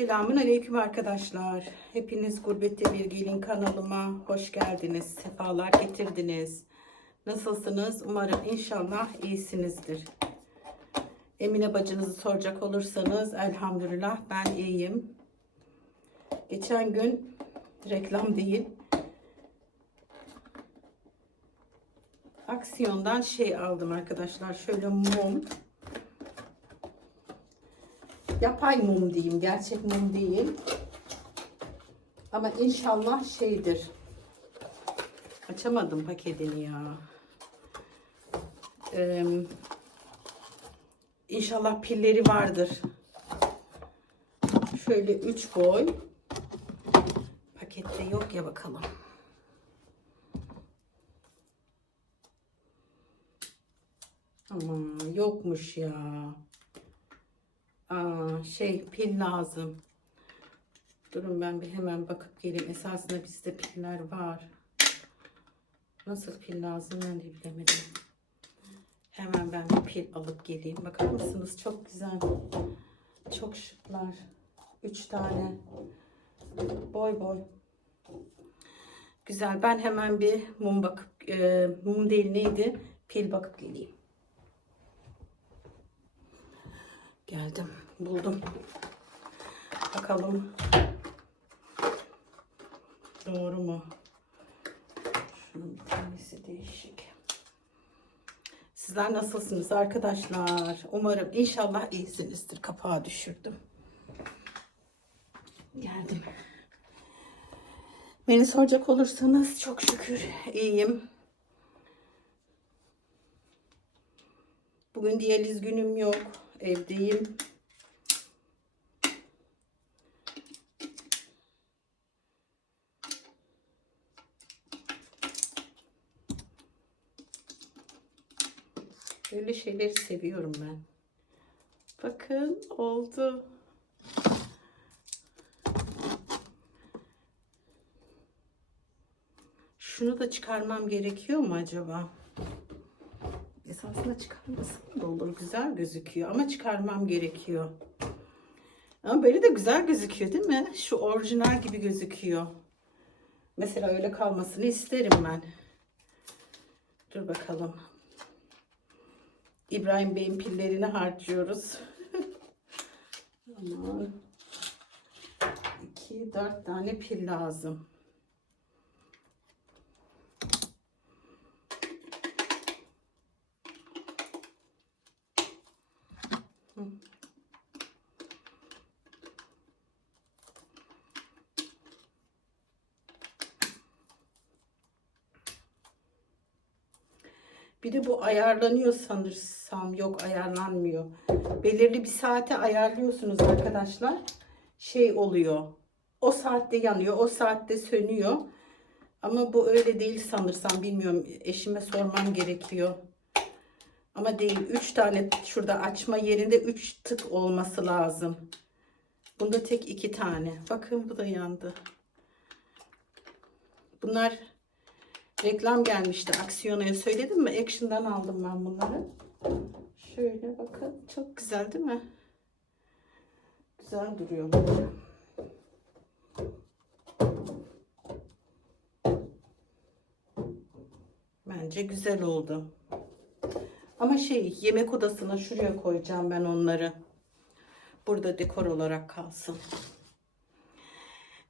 Selamun Aleyküm arkadaşlar. Hepiniz Gurbette Bir Gelin kanalıma hoş geldiniz. Sefalar getirdiniz. Nasılsınız? Umarım inşallah iyisinizdir. Emine bacınızı soracak olursanız elhamdülillah ben iyiyim. Geçen gün reklam değil. Aksiyondan şey aldım arkadaşlar. Şöyle mum. Yapay mum diyeyim. Gerçek mum değil. Ama inşallah şeydir. Açamadım paketini ya. Ee, inşallah pilleri vardır. Şöyle 3 boy. Pakette yok ya bakalım. Ama yokmuş ya. Şey pil lazım. Durun ben bir hemen bakıp geleyim. Esasında bizde piller var. Nasıl pil lazım ben de bilemedim. Hemen ben bir pil alıp geleyim. Bakar mısınız? Çok güzel. Çok şıklar. Üç tane. Boy boy. Güzel. Ben hemen bir mum bakıp e, mum değil neydi? Pil bakıp geleyim. Geldim. Buldum. Bakalım. Doğru mu? Şunun tanesi değişik. Sizler nasılsınız arkadaşlar? Umarım inşallah iyisinizdir. Kapağı düşürdüm. Geldim. Beni soracak olursanız çok şükür iyiyim. Bugün diyaliz günüm yok. Evdeyim. Böyle şeyleri seviyorum ben. Bakın oldu. Şunu da çıkarmam gerekiyor mu acaba? Esasında çıkarmasam da olur. Güzel gözüküyor ama çıkarmam gerekiyor. Ama böyle de güzel gözüküyor değil mi? Şu orijinal gibi gözüküyor. Mesela öyle kalmasını isterim ben. Dur bakalım. İbrahim Bey'in pillerini harcıyoruz. Aman. 2 4 tane pil lazım. Bir de bu ayarlanıyor sanırsam. Yok ayarlanmıyor. Belirli bir saate ayarlıyorsunuz arkadaşlar. Şey oluyor. O saatte yanıyor. O saatte sönüyor. Ama bu öyle değil sanırsam. Bilmiyorum. Eşime sormam gerekiyor. Ama değil. 3 tane şurada açma yerinde 3 tık olması lazım. Bunda tek 2 tane. Bakın bu da yandı. Bunlar reklam gelmişti Aksiyon'a. Söyledim mi? Action'dan aldım ben bunları. Şöyle bakın. Çok güzel değil mi? Güzel duruyor. Bence güzel oldu. Ama şey yemek odasına şuraya koyacağım ben onları. Burada dekor olarak kalsın.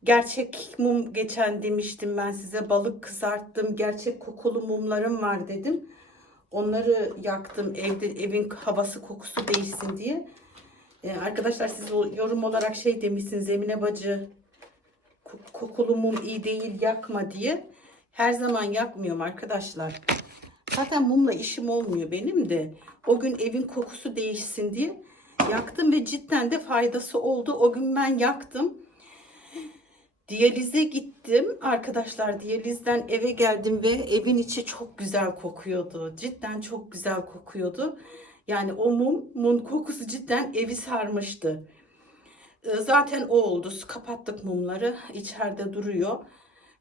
Gerçek mum geçen demiştim ben size balık kızarttım. Gerçek kokulu mumlarım var dedim. Onları yaktım evde evin havası kokusu değişsin diye. Ee, arkadaşlar siz yorum olarak şey demişsiniz Emine bacı ko- kokulu mum iyi değil yakma diye. Her zaman yakmıyorum arkadaşlar. Zaten mumla işim olmuyor benim de. O gün evin kokusu değişsin diye yaktım ve cidden de faydası oldu. O gün ben yaktım. Diyalize gittim. Arkadaşlar diyalizden eve geldim ve evin içi çok güzel kokuyordu. Cidden çok güzel kokuyordu. Yani o mumun kokusu cidden evi sarmıştı. Ee, Zaten o oldu. Kapattık mumları. İçeride duruyor.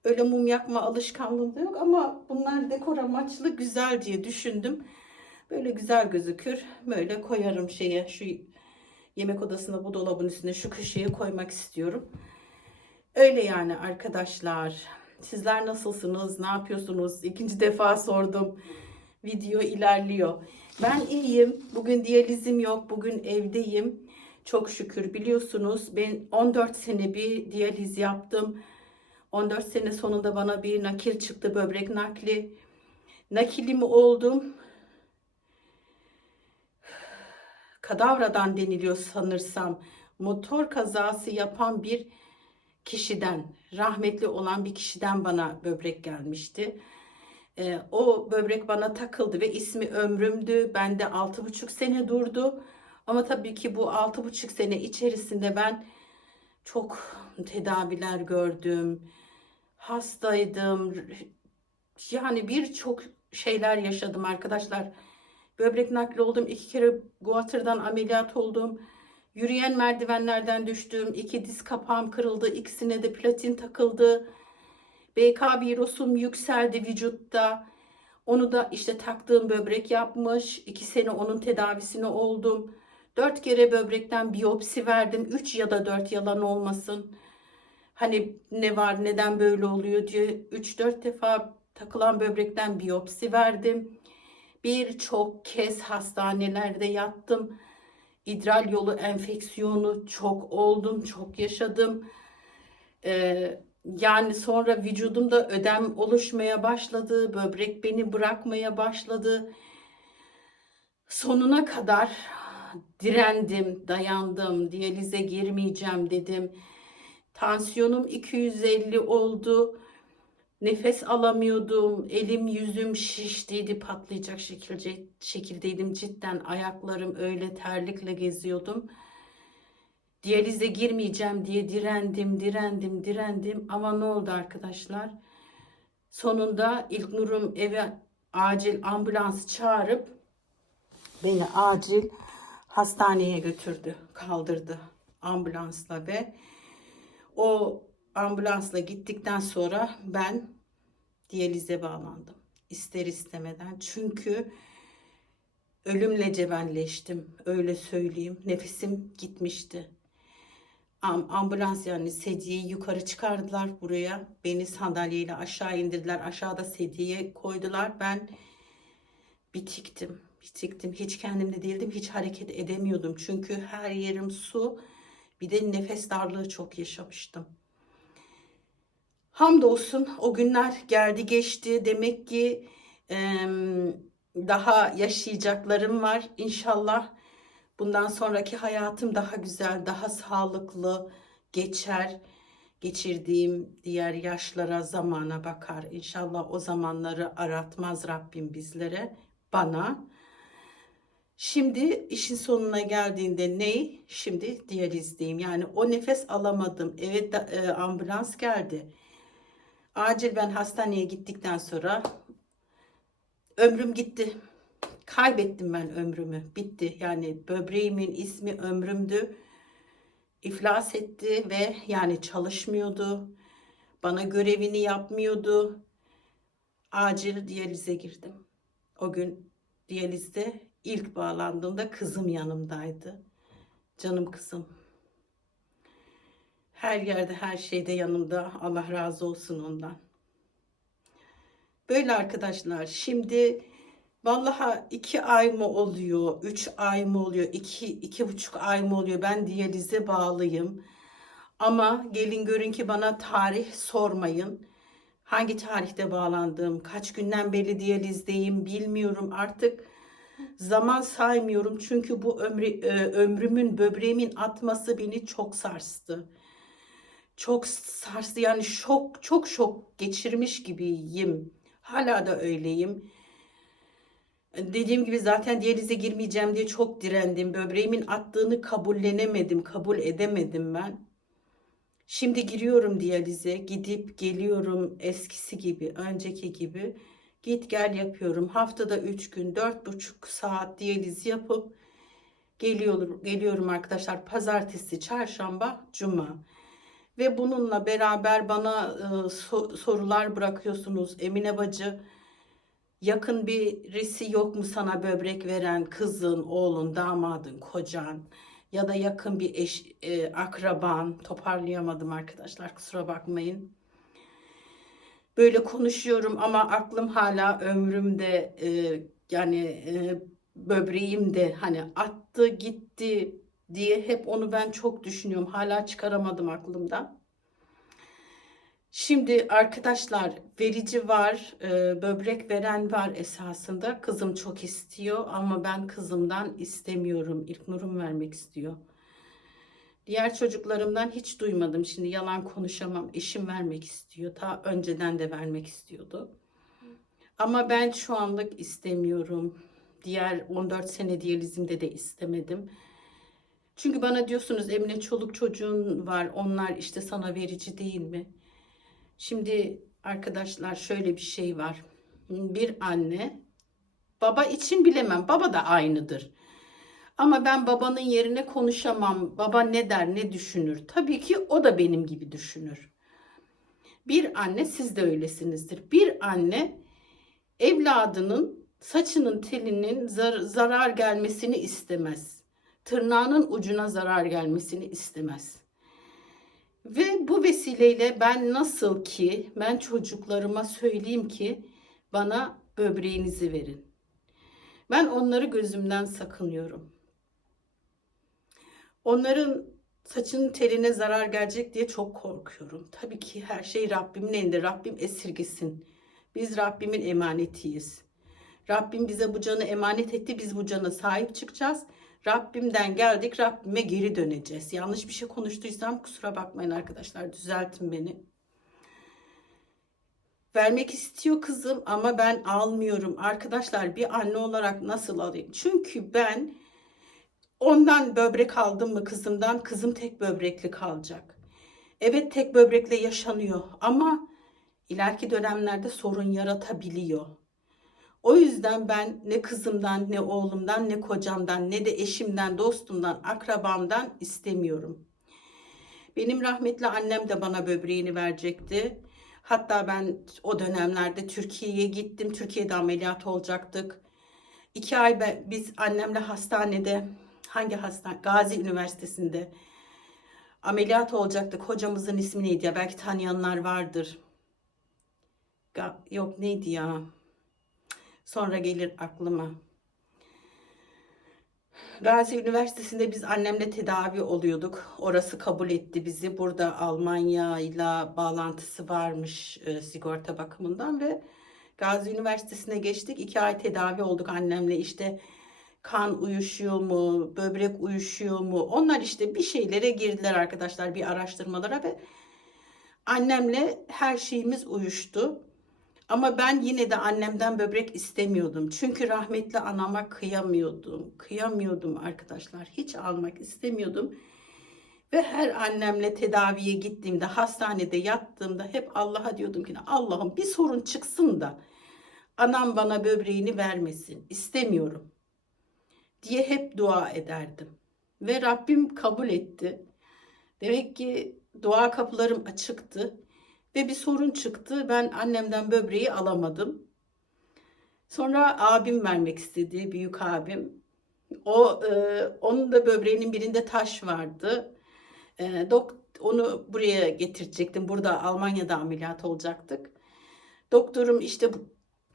Öyle mum yakma alışkanlığım da yok ama bunlar dekor amaçlı güzel diye düşündüm. Böyle güzel gözükür. Böyle koyarım şeye şu Yemek odasına bu dolabın üstüne şu köşeye koymak istiyorum. Öyle yani arkadaşlar. Sizler nasılsınız? Ne yapıyorsunuz? İkinci defa sordum. Video ilerliyor. Ben iyiyim. Bugün diyalizim yok. Bugün evdeyim. Çok şükür biliyorsunuz ben 14 sene bir diyaliz yaptım. 14 sene sonunda bana bir nakil çıktı. Böbrek nakli. Nakilimi oldum. Kadavradan deniliyor sanırsam. Motor kazası yapan bir kişiden, rahmetli olan bir kişiden bana böbrek gelmişti. Ee, o böbrek bana takıldı ve ismi ömrümdü. Bende altı buçuk sene durdu. Ama tabii ki bu altı buçuk sene içerisinde ben çok tedaviler gördüm. Hastaydım. Yani birçok şeyler yaşadım arkadaşlar. Böbrek nakli oldum. iki kere guatırdan ameliyat oldum. Yürüyen merdivenlerden düştüm. İki diz kapağım kırıldı. İkisine de platin takıldı. BK virüsüm yükseldi vücutta. Onu da işte taktığım böbrek yapmış. İki sene onun tedavisine oldum. Dört kere böbrekten biyopsi verdim. Üç ya da dört yalan olmasın. Hani ne var neden böyle oluyor diye. Üç dört defa takılan böbrekten biyopsi verdim. Birçok kez hastanelerde yattım. İdrar yolu enfeksiyonu çok oldum, çok yaşadım. Ee, yani sonra vücudumda ödem oluşmaya başladı, böbrek beni bırakmaya başladı. Sonuna kadar direndim, dayandım, diyalize girmeyeceğim dedim. Tansiyonum 250 oldu. Nefes alamıyordum. Elim yüzüm şiştiydi. Patlayacak şekilde, şekildeydim. Cidden ayaklarım öyle terlikle geziyordum. Diyalize girmeyeceğim diye direndim, direndim, direndim. Ama ne oldu arkadaşlar? Sonunda İlknur'um eve acil ambulans çağırıp beni acil hastaneye götürdü, kaldırdı ambulansla ve o ambulansla gittikten sonra ben diyalize bağlandım. İster istemeden. Çünkü ölümle cebelleştim. Öyle söyleyeyim. Nefesim gitmişti. Am- ambulans yani sedyeyi yukarı çıkardılar buraya. Beni sandalyeyle aşağı indirdiler. Aşağıda sedyeye koydular. Ben bitiktim. Bitiktim. Hiç kendimde değildim. Hiç hareket edemiyordum. Çünkü her yerim su. Bir de nefes darlığı çok yaşamıştım. Hamdolsun o günler geldi geçti. Demek ki em, daha yaşayacaklarım var. İnşallah bundan sonraki hayatım daha güzel, daha sağlıklı geçer. Geçirdiğim diğer yaşlara, zamana bakar. İnşallah o zamanları aratmaz Rabbim bizlere, bana. Şimdi işin sonuna geldiğinde ne? Şimdi diyalizdeyim. Yani o nefes alamadım. Evet e, ambulans geldi. Acil ben hastaneye gittikten sonra ömrüm gitti. Kaybettim ben ömrümü. Bitti. Yani böbreğimin ismi ömrümdü. İflas etti ve yani çalışmıyordu. Bana görevini yapmıyordu. Acil diyalize girdim. O gün diyalizde ilk bağlandığımda kızım yanımdaydı. Canım kızım. Her yerde her şeyde yanımda. Allah razı olsun ondan. Böyle arkadaşlar. Şimdi vallahi iki ay mı oluyor? Üç ay mı oluyor? iki, iki buçuk ay mı oluyor? Ben diyalize bağlıyım. Ama gelin görün ki bana tarih sormayın. Hangi tarihte bağlandığım, kaç günden beri diyalizdeyim bilmiyorum artık. Zaman saymıyorum çünkü bu ömrü, e, ömrümün, böbreğimin atması beni çok sarstı çok sarstı yani şok çok şok geçirmiş gibiyim. Hala da öyleyim. Dediğim gibi zaten diyalize girmeyeceğim diye çok direndim. Böbreğimin attığını kabullenemedim, kabul edemedim ben. Şimdi giriyorum diyalize, gidip geliyorum eskisi gibi, önceki gibi. Git gel yapıyorum. Haftada 3 gün, 4,5 saat diyaliz yapıp geliyorum, geliyorum arkadaşlar. Pazartesi, çarşamba, cuma. Ve bununla beraber bana e, so- sorular bırakıyorsunuz. Emine bacı yakın birisi yok mu sana böbrek veren kızın, oğlun, damadın, kocan? ya da yakın bir eş, e, akraban toparlayamadım arkadaşlar kusura bakmayın. Böyle konuşuyorum ama aklım hala ömrümde e, yani e, böbreğimde hani attı gitti diye hep onu ben çok düşünüyorum. Hala çıkaramadım aklımdan. Şimdi arkadaşlar verici var, e, böbrek veren var esasında. Kızım çok istiyor ama ben kızımdan istemiyorum. İlknur'um vermek istiyor. Diğer çocuklarımdan hiç duymadım. Şimdi yalan konuşamam. Eşim vermek istiyor. Ta önceden de vermek istiyordu. Ama ben şu anlık istemiyorum. Diğer 14 sene diyalizimde de istemedim. Çünkü bana diyorsunuz Emine çoluk çocuğun var. Onlar işte sana verici değil mi? Şimdi arkadaşlar şöyle bir şey var. Bir anne baba için bilemem. Baba da aynıdır. Ama ben babanın yerine konuşamam. Baba ne der, ne düşünür? Tabii ki o da benim gibi düşünür. Bir anne siz de öylesinizdir. Bir anne evladının saçının telinin zar- zarar gelmesini istemez. Tırnağının ucuna zarar gelmesini istemez. Ve bu vesileyle ben nasıl ki ben çocuklarıma söyleyeyim ki bana böbreğinizi verin. Ben onları gözümden sakınıyorum. Onların saçının teline zarar gelecek diye çok korkuyorum. Tabii ki her şey Rabbimin elinde. Rabbim esirgesin. Biz Rabbimin emanetiyiz. Rabbim bize bu canı emanet etti. Biz bu cana sahip çıkacağız. Rabbimden geldik. Rabbime geri döneceğiz. Yanlış bir şey konuştuysam kusura bakmayın arkadaşlar. Düzeltin beni. Vermek istiyor kızım ama ben almıyorum. Arkadaşlar bir anne olarak nasıl alayım? Çünkü ben ondan böbrek aldım mı kızımdan kızım tek böbrekli kalacak. Evet tek böbrekle yaşanıyor ama ileriki dönemlerde sorun yaratabiliyor. O yüzden ben ne kızımdan, ne oğlumdan, ne kocamdan, ne de eşimden, dostumdan, akrabamdan istemiyorum. Benim rahmetli annem de bana böbreğini verecekti. Hatta ben o dönemlerde Türkiye'ye gittim. Türkiye'de ameliyat olacaktık. İki ay ben, biz annemle hastanede, hangi hastane? Gazi Üniversitesi'nde ameliyat olacaktık. Hocamızın ismi neydi ya? Belki tanıyanlar vardır. Ga- Yok neydi ya? Sonra gelir aklıma. Gazi Üniversitesi'nde biz annemle tedavi oluyorduk. Orası kabul etti bizi. Burada Almanya ile bağlantısı varmış e, sigorta bakımından ve Gazi Üniversitesi'ne geçtik. İki ay tedavi olduk annemle. İşte kan uyuşuyor mu, böbrek uyuşuyor mu? Onlar işte bir şeylere girdiler arkadaşlar bir araştırmalara ve annemle her şeyimiz uyuştu. Ama ben yine de annemden böbrek istemiyordum. Çünkü rahmetli anama kıyamıyordum. Kıyamıyordum arkadaşlar. Hiç almak istemiyordum. Ve her annemle tedaviye gittiğimde, hastanede yattığımda hep Allah'a diyordum ki Allah'ım bir sorun çıksın da anam bana böbreğini vermesin. İstemiyorum diye hep dua ederdim. Ve Rabbim kabul etti. Demek ki dua kapılarım açıktı. Ve bir sorun çıktı. Ben annemden böbreği alamadım. Sonra abim vermek istedi, büyük abim. O e, onun da böbreğinin birinde taş vardı. E, dok onu buraya getirecektim. Burada Almanya'da ameliyat olacaktık. Doktorum işte bu-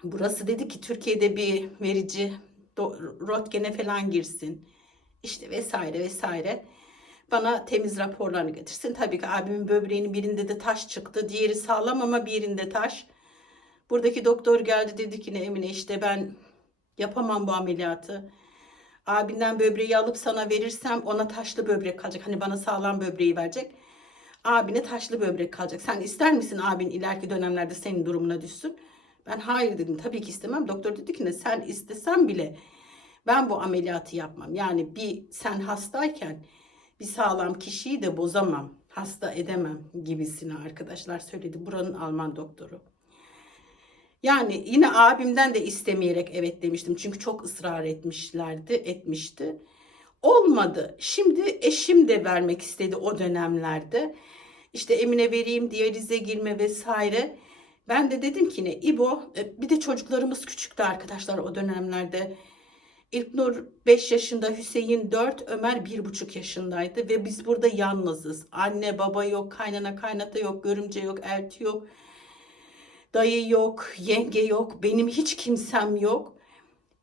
burası dedi ki Türkiye'de bir verici röntgene falan girsin. İşte vesaire vesaire bana temiz raporlarını getirsin. Tabii ki abimin böbreğinin birinde de taş çıktı. Diğeri sağlam ama birinde taş. Buradaki doktor geldi dedi ki ne Emine işte ben yapamam bu ameliyatı. Abinden böbreği alıp sana verirsem ona taşlı böbrek kalacak. Hani bana sağlam böbreği verecek. Abine taşlı böbrek kalacak. Sen ister misin abin ileriki dönemlerde senin durumuna düşsün? Ben hayır dedim. Tabii ki istemem. Doktor dedi ki ne sen istesen bile ben bu ameliyatı yapmam. Yani bir sen hastayken bir sağlam kişiyi de bozamam, hasta edemem gibisine arkadaşlar söyledi buranın Alman doktoru. Yani yine abimden de istemeyerek evet demiştim. Çünkü çok ısrar etmişlerdi, etmişti. Olmadı. Şimdi eşim de vermek istedi o dönemlerde. İşte Emine vereyim, diyalize girme vesaire. Ben de dedim ki ne İbo, e, bir de çocuklarımız küçüktü arkadaşlar o dönemlerde. İlknur 5 yaşında, Hüseyin 4, Ömer 1,5 yaşındaydı ve biz burada yalnızız. Anne, baba yok, kaynana, kaynata yok, görümce yok, elti yok, dayı yok, yenge yok, benim hiç kimsem yok.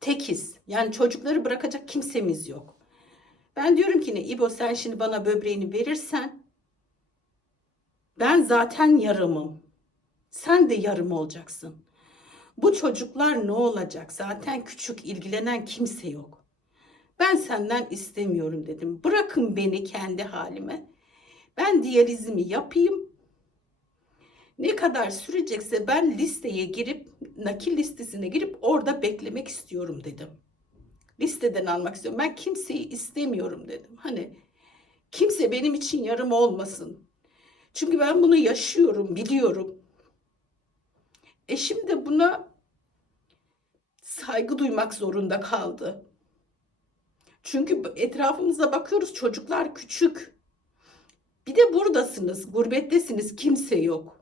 Tekiz. Yani çocukları bırakacak kimsemiz yok. Ben diyorum ki ne İbo sen şimdi bana böbreğini verirsen ben zaten yarımım. Sen de yarım olacaksın. Bu çocuklar ne olacak? Zaten küçük ilgilenen kimse yok. Ben senden istemiyorum dedim. Bırakın beni kendi halime. Ben diyalizimi yapayım. Ne kadar sürecekse ben listeye girip nakil listesine girip orada beklemek istiyorum dedim. Listeden almak istiyorum. Ben kimseyi istemiyorum dedim. Hani kimse benim için yarım olmasın. Çünkü ben bunu yaşıyorum, biliyorum. Eşim de buna saygı duymak zorunda kaldı. Çünkü etrafımıza bakıyoruz çocuklar küçük. Bir de buradasınız, gurbettesiniz, kimse yok.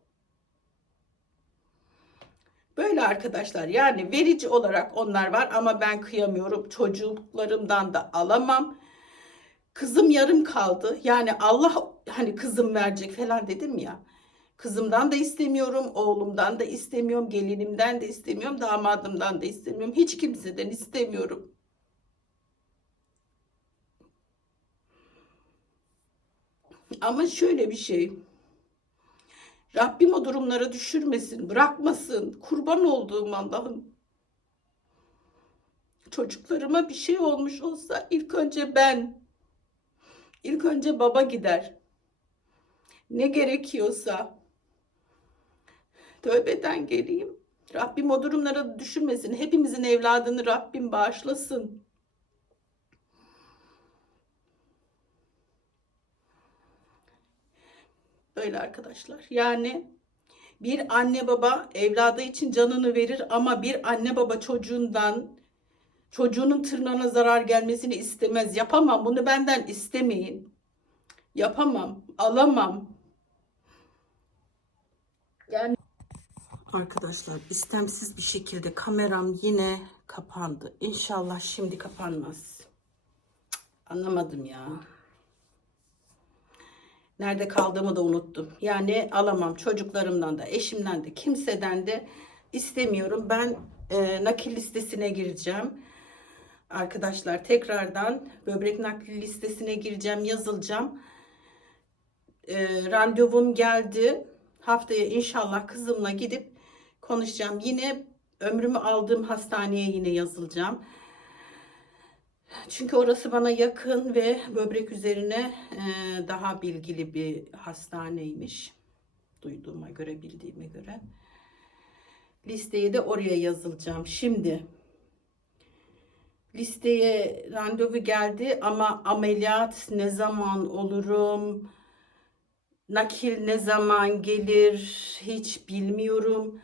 Böyle arkadaşlar yani verici olarak onlar var ama ben kıyamıyorum. Çocuklarımdan da alamam. Kızım yarım kaldı. Yani Allah hani kızım verecek falan dedim ya. Kızımdan da istemiyorum, oğlumdan da istemiyorum, gelinimden de istemiyorum, damadımdan da istemiyorum. Hiç kimseden istemiyorum. Ama şöyle bir şey. Rabbim o durumlara düşürmesin, bırakmasın. Kurban olduğum Allah'ım. Çocuklarıma bir şey olmuş olsa ilk önce ben, ilk önce baba gider. Ne gerekiyorsa tövbeden geleyim. Rabbim o durumlara düşürmesin. Hepimizin evladını Rabbim bağışlasın. Böyle arkadaşlar. Yani bir anne baba evladı için canını verir ama bir anne baba çocuğundan çocuğunun tırnağına zarar gelmesini istemez. Yapamam. Bunu benden istemeyin. Yapamam. Alamam. Arkadaşlar istemsiz bir şekilde kameram yine kapandı. İnşallah şimdi kapanmaz. Anlamadım ya. Nerede kaldığımı da unuttum. Yani alamam çocuklarımdan da eşimden de kimseden de istemiyorum. Ben e, nakil listesine gireceğim. Arkadaşlar tekrardan böbrek nakli listesine gireceğim yazılacağım. E, randevum geldi. Haftaya inşallah kızımla gidip konuşacağım. Yine ömrümü aldığım hastaneye yine yazılacağım. Çünkü orası bana yakın ve böbrek üzerine e, daha bilgili bir hastaneymiş. Duyduğuma göre, bildiğime göre. Listeye de oraya yazılacağım. Şimdi listeye randevu geldi ama ameliyat ne zaman olurum? Nakil ne zaman gelir? Hiç bilmiyorum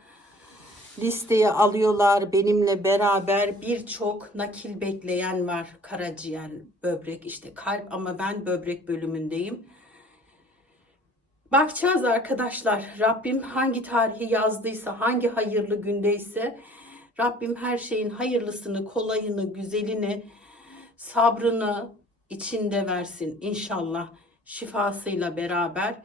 listeye alıyorlar benimle beraber birçok nakil bekleyen var. Karaciğer, böbrek, işte kalp ama ben böbrek bölümündeyim. Bakacağız arkadaşlar. Rabbim hangi tarihi yazdıysa, hangi hayırlı gündeyse Rabbim her şeyin hayırlısını, kolayını, güzelini, sabrını içinde versin inşallah şifasıyla beraber.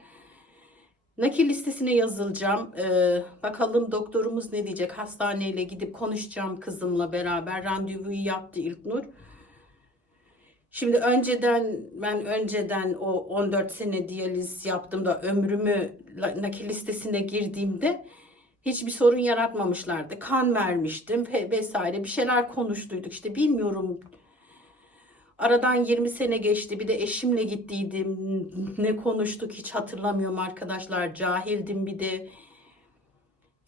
Nakil listesine yazılacağım. Ee, bakalım doktorumuz ne diyecek. Hastaneyle gidip konuşacağım kızımla beraber. Randevuyu yaptı İlknur. Şimdi önceden ben önceden o 14 sene diyaliz yaptığımda ömrümü nakil listesine girdiğimde hiçbir sorun yaratmamışlardı. Kan vermiştim ve vesaire bir şeyler konuştuyduk. İşte bilmiyorum Aradan 20 sene geçti. Bir de eşimle gittiydim. Ne konuştuk hiç hatırlamıyorum arkadaşlar. Cahildim bir de.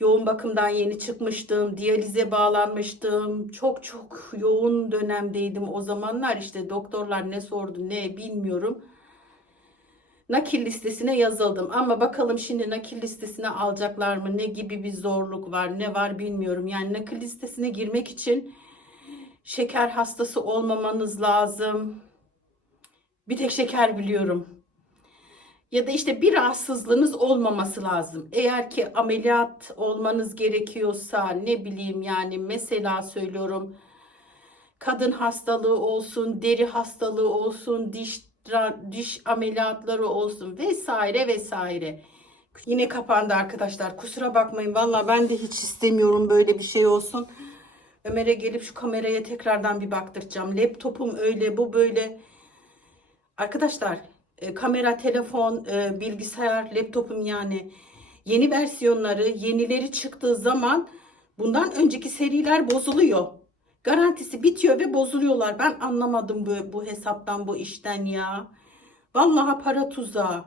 Yoğun bakımdan yeni çıkmıştım. Diyalize bağlanmıştım. Çok çok yoğun dönemdeydim o zamanlar. işte doktorlar ne sordu ne bilmiyorum. Nakil listesine yazıldım. Ama bakalım şimdi nakil listesine alacaklar mı? Ne gibi bir zorluk var? Ne var bilmiyorum. Yani nakil listesine girmek için şeker hastası olmamanız lazım. Bir tek şeker biliyorum. Ya da işte bir rahatsızlığınız olmaması lazım. Eğer ki ameliyat olmanız gerekiyorsa ne bileyim yani mesela söylüyorum kadın hastalığı olsun, deri hastalığı olsun, diş diş ameliyatları olsun vesaire vesaire. Yine kapandı arkadaşlar. Kusura bakmayın. Valla ben de hiç istemiyorum böyle bir şey olsun. Ömer'e gelip şu kameraya tekrardan bir baktıracağım. Laptopum öyle, bu böyle. Arkadaşlar, e, kamera, telefon, e, bilgisayar, laptopum yani yeni versiyonları, yenileri çıktığı zaman bundan önceki seriler bozuluyor. Garantisi bitiyor ve bozuluyorlar. Ben anlamadım bu, bu hesaptan, bu işten ya. Vallahi para tuzağı.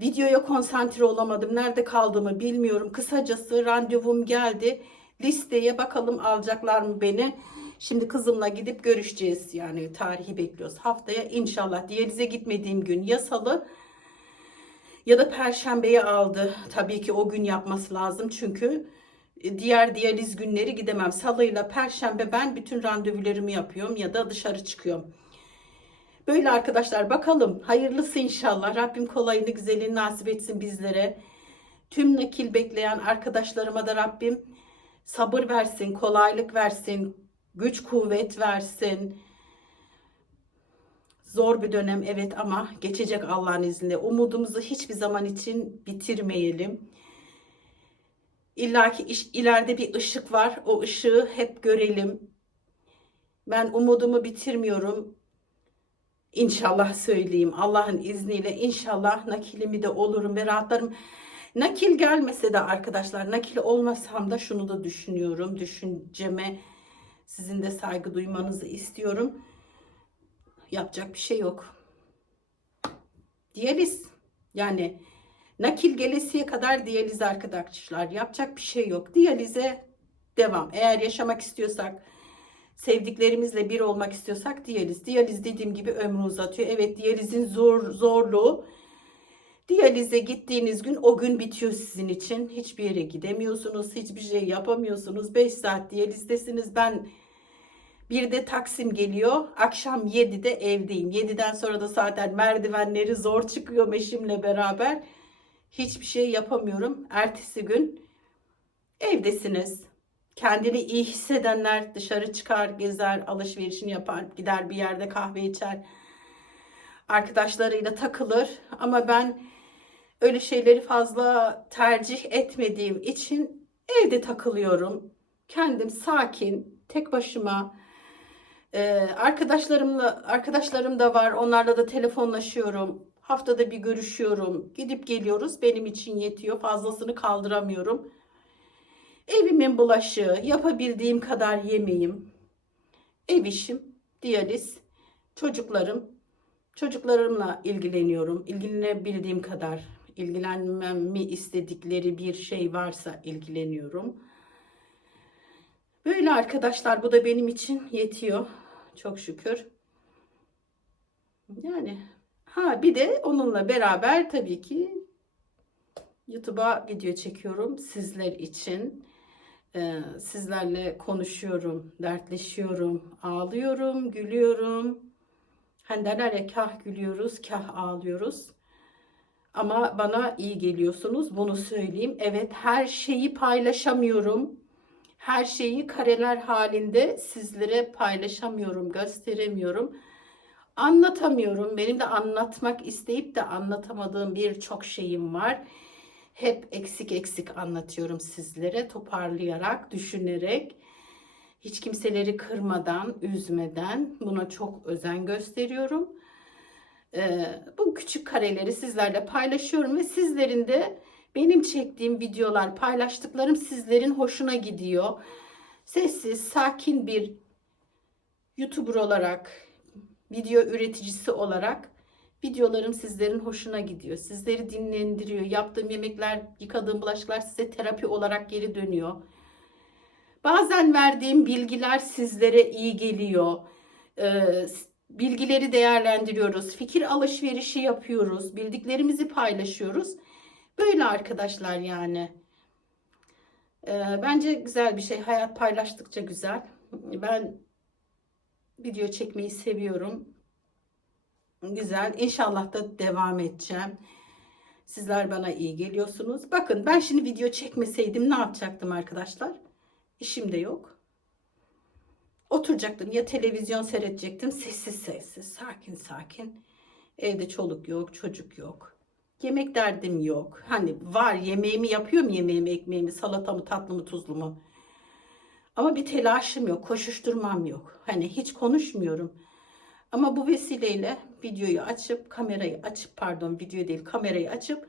Videoya konsantre olamadım. Nerede kaldığımı bilmiyorum. Kısacası randevum geldi. Listeye bakalım alacaklar mı beni. Şimdi kızımla gidip görüşeceğiz. Yani tarihi bekliyoruz. Haftaya inşallah diyalize gitmediğim gün ya salı ya da perşembeye aldı. Tabii ki o gün yapması lazım. Çünkü diğer diyaliz günleri gidemem. Salıyla perşembe ben bütün randevularımı yapıyorum ya da dışarı çıkıyorum. Böyle arkadaşlar bakalım. Hayırlısı inşallah. Rabbim kolayını güzelini nasip etsin bizlere. Tüm nakil bekleyen arkadaşlarıma da Rabbim sabır versin, kolaylık versin, güç kuvvet versin. Zor bir dönem evet ama geçecek Allah'ın izniyle. Umudumuzu hiçbir zaman için bitirmeyelim. İlla ki ileride bir ışık var. O ışığı hep görelim. Ben umudumu bitirmiyorum. İnşallah söyleyeyim. Allah'ın izniyle inşallah nakilimi de olurum ve rahatlarım. Nakil gelmese de arkadaşlar nakil olmasam da şunu da düşünüyorum. Düşünceme sizin de saygı duymanızı istiyorum. Yapacak bir şey yok. Diyaliz. Yani nakil gelesiye kadar diyaliz arkadaşlar. Yapacak bir şey yok. Diyalize devam. Eğer yaşamak istiyorsak sevdiklerimizle bir olmak istiyorsak diyaliz. Diyaliz dediğim gibi ömrü uzatıyor. Evet diyalizin zor zorluğu Diyalize gittiğiniz gün o gün bitiyor sizin için. Hiçbir yere gidemiyorsunuz. Hiçbir şey yapamıyorsunuz. 5 saat diyalizdesiniz. Ben bir de Taksim geliyor. Akşam 7'de evdeyim. 7'den sonra da zaten merdivenleri zor çıkıyor eşimle beraber. Hiçbir şey yapamıyorum. Ertesi gün evdesiniz. Kendini iyi hissedenler dışarı çıkar, gezer, alışverişini yapar, gider bir yerde kahve içer. Arkadaşlarıyla takılır. Ama ben öyle şeyleri fazla tercih etmediğim için evde takılıyorum. Kendim sakin, tek başıma. Ee, arkadaşlarımla arkadaşlarım da var. Onlarla da telefonlaşıyorum. Haftada bir görüşüyorum. Gidip geliyoruz. Benim için yetiyor. Fazlasını kaldıramıyorum. Evimin bulaşığı, yapabildiğim kadar yemeğim, ev işim, diyaliz, çocuklarım, çocuklarımla ilgileniyorum. İlgilenebildiğim kadar ilgilenmemi istedikleri bir şey varsa ilgileniyorum. Böyle arkadaşlar bu da benim için yetiyor. Çok şükür. Yani ha bir de onunla beraber tabii ki YouTube'a video çekiyorum sizler için. Ee, sizlerle konuşuyorum, dertleşiyorum, ağlıyorum, gülüyorum. Hani derler ya kah gülüyoruz, kah ağlıyoruz. Ama bana iyi geliyorsunuz. Bunu söyleyeyim. Evet her şeyi paylaşamıyorum. Her şeyi kareler halinde sizlere paylaşamıyorum, gösteremiyorum. Anlatamıyorum. Benim de anlatmak isteyip de anlatamadığım birçok şeyim var. Hep eksik eksik anlatıyorum sizlere. Toparlayarak, düşünerek. Hiç kimseleri kırmadan, üzmeden buna çok özen gösteriyorum. Ee, bu küçük kareleri sizlerle paylaşıyorum ve sizlerin de benim çektiğim videolar, paylaştıklarım sizlerin hoşuna gidiyor. Sessiz, sakin bir YouTuber olarak, video üreticisi olarak videolarım sizlerin hoşuna gidiyor. Sizleri dinlendiriyor. Yaptığım yemekler, yıkadığım bulaşıklar size terapi olarak geri dönüyor. Bazen verdiğim bilgiler sizlere iyi geliyor. Ee, bilgileri değerlendiriyoruz. Fikir alışverişi yapıyoruz. Bildiklerimizi paylaşıyoruz. Böyle arkadaşlar yani. Ee, bence güzel bir şey. Hayat paylaştıkça güzel. Ben video çekmeyi seviyorum. Güzel. İnşallah da devam edeceğim. Sizler bana iyi geliyorsunuz. Bakın ben şimdi video çekmeseydim ne yapacaktım arkadaşlar? İşim de yok. Oturacaktım ya televizyon seyredecektim. Sessiz sessiz, sakin sakin. Evde çoluk yok, çocuk yok. Yemek derdim yok. Hani var yemeğimi yapıyorum yemeğimi, ekmeğimi, salatamı, tatlımı, tuzlumu. Ama bir telaşım yok, koşuşturmam yok. Hani hiç konuşmuyorum. Ama bu vesileyle videoyu açıp, kamerayı açıp, pardon video değil kamerayı açıp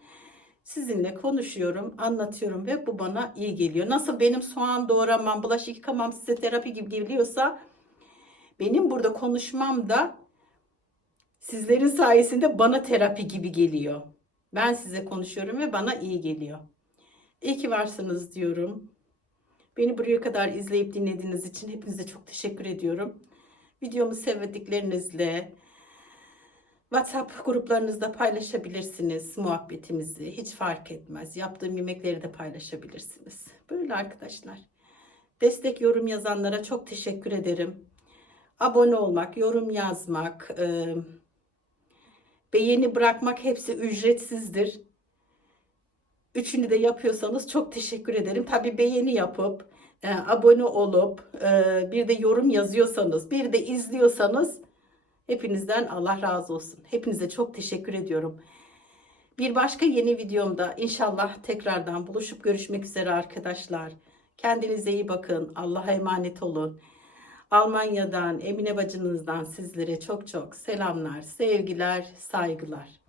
sizinle konuşuyorum, anlatıyorum ve bu bana iyi geliyor. Nasıl benim soğan doğramam, bulaşık yıkamam size terapi gibi geliyorsa benim burada konuşmam da sizlerin sayesinde bana terapi gibi geliyor. Ben size konuşuyorum ve bana iyi geliyor. İyi ki varsınız diyorum. Beni buraya kadar izleyip dinlediğiniz için hepinize çok teşekkür ediyorum. Videomu sevdiklerinizle WhatsApp gruplarınızda paylaşabilirsiniz muhabbetimizi. Hiç fark etmez. Yaptığım yemekleri de paylaşabilirsiniz. Böyle arkadaşlar. Destek yorum yazanlara çok teşekkür ederim. Abone olmak, yorum yazmak, e, beğeni bırakmak hepsi ücretsizdir. Üçünü de yapıyorsanız çok teşekkür ederim. Tabii beğeni yapıp, e, abone olup, e, bir de yorum yazıyorsanız, bir de izliyorsanız hepinizden Allah razı olsun. Hepinize çok teşekkür ediyorum. Bir başka yeni videomda inşallah tekrardan buluşup görüşmek üzere arkadaşlar. Kendinize iyi bakın. Allah'a emanet olun. Almanya'dan, Emine bacınızdan sizlere çok çok selamlar, sevgiler, saygılar.